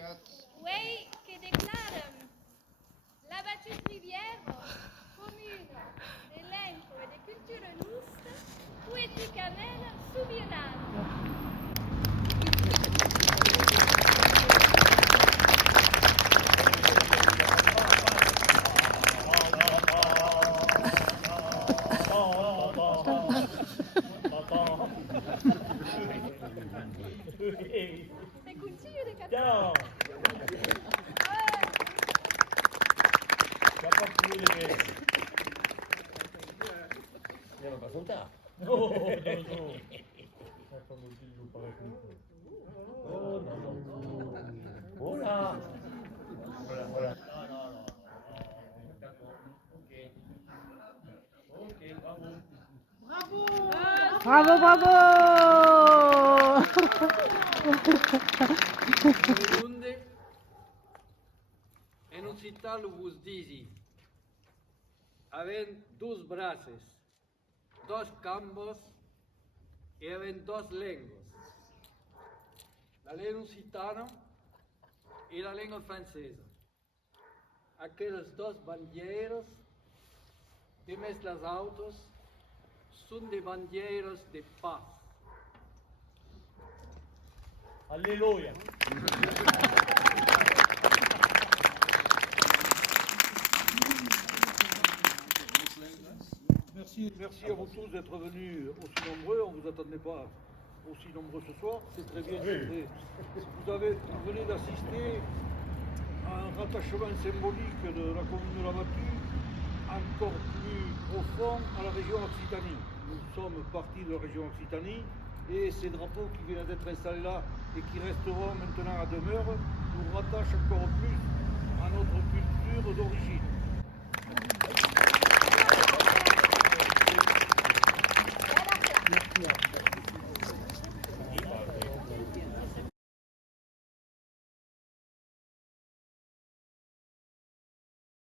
Oui, che declaram la Battus Rivière, commune d'elenco e de culture nusta, poeticamente subionata. Te consiglio di Ciao! Ciao pure! Andiamo a salutare! No, no, no! Oh, no, no! Hola! Hola, hola! No, no, no! D'accord, ok! Ok, bravo! Bravo, bravo! Unde en un cital vos disi, havent dos braces, dos cambos e havent dos lenguas. La lengua occitana e la lengua francesa. Aqueles dos bandeiras, de més les autos, són de bandeiras de paz. Alléluia! Merci à vous tous d'être venus aussi nombreux. On ne vous attendait pas aussi nombreux ce soir. C'est très bien. Oui. Vous venez d'assister à un rattachement symbolique de la commune de la Battue encore plus profond à la région Occitanie. Nous sommes partis de la région Occitanie et ces drapeaux qui viennent d'être installés là et qui resteront maintenant à demeure nous rattachent encore plus à notre culture d'origine. Merci.